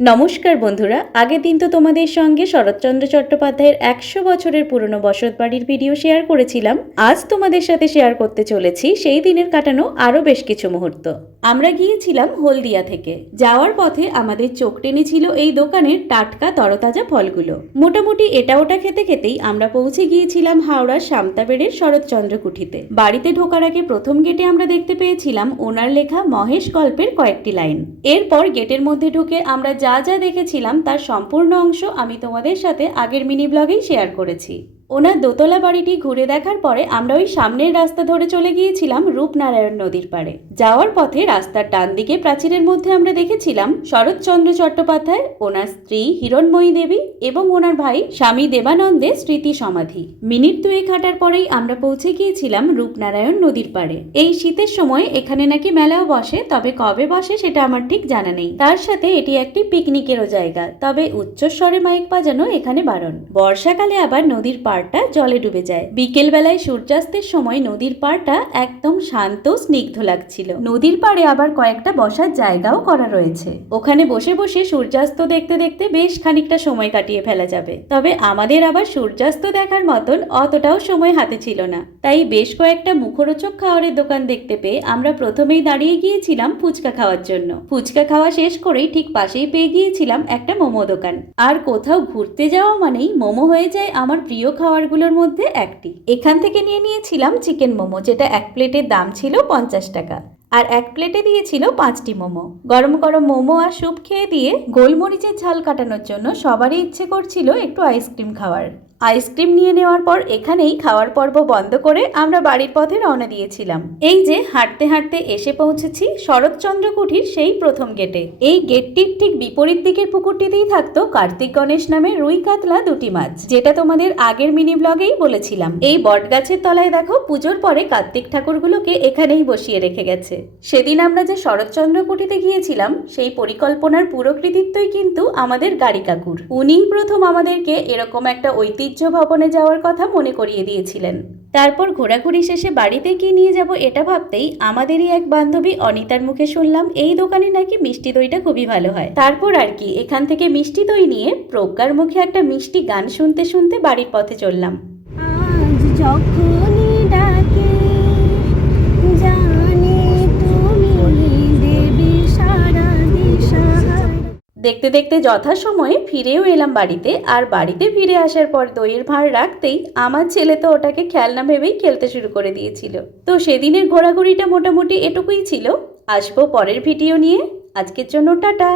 নমস্কার বন্ধুরা, আগের দিন তো তোমাদের সঙ্গে শরৎচন্দ্র চট্টোপাধ্যায়ের ১০০ বছরের পুরনো বসতবাড়ির ভিডিও শেয়ার করেছিলাম। আজ তোমাদের সাথে শেয়ার করতে চলেছি সেই দিনের কাটানো আরও বেশ কিছু মুহূর্ত। আমরা গিয়েছিলাম হলদিয়া থেকে। যাওয়ার পথে আমাদের চোখ টেনেছিল এই দোকানের টাটকা তরতাজা ফলগুলো। মোটামুটি এটা ওটা খেতে খেতেই আমরা পৌঁছে গিয়েছিলাম হাওড়ার সামতাবেড়ের শরৎচন্দ্র কুঠিতে। বাড়িতে ঢোকার আগে প্রথম গেটে আমরা দেখতে পেয়েছিলাম ওনার লেখা মহেশ গল্পের কয়েকটি লাইন। এরপর গেটের মধ্যে ঢুকে আমরা যা যা দেখেছিলাম তার সম্পূর্ণ অংশ আমি তোমাদের সাথে আগের মিনি ব্লগেই শেয়ার করেছি। ওনার দোতলা বাড়িটি ঘুরে দেখার পরে আমরা ওই সামনের রাস্তা ধরে চলে গিয়েছিলাম রূপনারায়ণ নদীর পাড়ে। যাওয়ার পথে রাস্তার ডান দিকে প্রাচীরের মধ্যে আমরা দেখেছিলাম শরৎচন্দ্র চট্টোপাধ্যায়, ওনার স্ত্রী হিরণময়ী দেবী এবং ওনার ভাই স্বামী দেবানন্দের স্মৃতি সমাধি। মিনিট দুয়েক হাঁটার পরেই আমরা পৌঁছে গিয়েছিলাম রূপনারায়ণ নদীর পাড়ে। এই শীতের সময় এখানে নাকি মেলাও বসে, তবে কবে বসে সেটা আমার ঠিক জানা নেই। তার সাথে এটি একটি পিকনিকেরও জায়গা, তবে উচ্চস্বরে মাইক বাজানো এখানে বারণ। বর্ষাকালে আবার নদীর পাড়টা জলে ডুবে যায়। বিকেল বেলায় সূর্যাস্তের সময় নদীর পাড়টা একদম শান্ত স্নিগ্ধ লাগছিল। নদীর পাড়ে আবার কয়েকটা বসার জায়গাও করা রয়েছে, ওখানে বসে বসে সূর্যাস্ত দেখতে দেখতে বেশ খানিকটা সময় কাটিয়ে ফেলা যাবে। তবে আমাদের আবার সূর্যাস্ত দেখার মতন অতটাও সময় হাতে ছিল না, তাই বেশ কয়েকটা মুখরোচক খাবারের দোকান দেখতে পেয়ে আমরা প্রথমেই দাঁড়িয়ে গিয়েছিলাম ফুচকা খাওয়ার জন্য। ফুচকা খাওয়া শেষ করেই ঠিক পাশেই পেয়ে গিয়েছিলাম একটা মোমো দোকান। আর কোথাও ঘুরতে যাওয়া মানেই মোমো হয়ে যায় আমার প্রিয় খাবারগুলোর মধ্যে একটি। এখান থেকে নিয়ে নিয়েছিলাম চিকেন মোমো, যেটা এক প্লেটের দাম ছিল 50 টাকা, আর এক প্লেটে দিয়েছিল 5টি মোমো। গরম গরম মোমো আর স্যুপ খেয়ে দিয়ে গোলমরিচের ঝাল কাটানোর জন্য সবারই ইচ্ছে করছিল একটু আইসক্রিম খাওয়ার। আইসক্রিম নিয়ে নেওয়ার পর এখানেই খাওয়ার পর্ব বন্ধ করে আমরা বাড়ির পথে রওনা দিয়েছিলাম। এই যে হাঁটতে হাঁটতে এসে পৌঁছেছি শরৎচন্দ্র কুঠির সেই প্রথম গেটে। এই গেটটির ঠিক বিপরীত দিকের পুকুরটিতেই থাকতো কার্তিক গণেশ নামে রুই কাতলা দুটি মাছ, যেটা তোমাদের আগের মিনি ব্লগেই বলেছিলাম। এই বটগাছের তলায় দেখো পুজোর পরে কার্তিক ঠাকুরগুলোকে এখানেই বসিয়ে রেখে গেছে। সেদিন আমরা যে শরৎচন্দ্র কুঠিতে গিয়েছিলাম সেই পরিকল্পনার পুরো কৃতিত্বই কিন্তু আমাদের গাড়ি কাকুর। উনিই প্রথম আমাদেরকে এরকম একটা ঐতিহ্য ভবনে যাওয়ার কথা মনে করিয়ে দিয়েছিলেন। তারপর ঘোরাঘুরি শেষে বাড়িতে কি নিয়ে যাব এটা ভাবতেই আমাদেরই এক বান্ধবী অনিতার মুখে শুনলাম এই দোকানে নাকি মিষ্টি দইটা খুবই ভালো হয়। তারপর আর কি, এখান থেকে মিষ্টি দই নিয়ে প্রজ্ঞার মুখে একটা মিষ্টি গান শুনতে শুনতে বাড়ির পথে চললাম। আজ যখনই ডাকে জানি তুমি দেবী সারা দিশা। দেখতে দেখতে যথাসময়ে ফিরেও এলাম বাড়িতে। আর বাড়িতে ফিরে আসার পর দইয়ের ভাঁড় রাখতেই আমার ছেলে তো ওটাকে খেলনা ভেবেই খেলতে শুরু করে দিয়েছিল। তো সেদিনের ঘোরাঘুরিটা মোটামুটি এটুকুই ছিল। আসবো পরের ভিডিও নিয়ে। আজকের জন্য টাটা।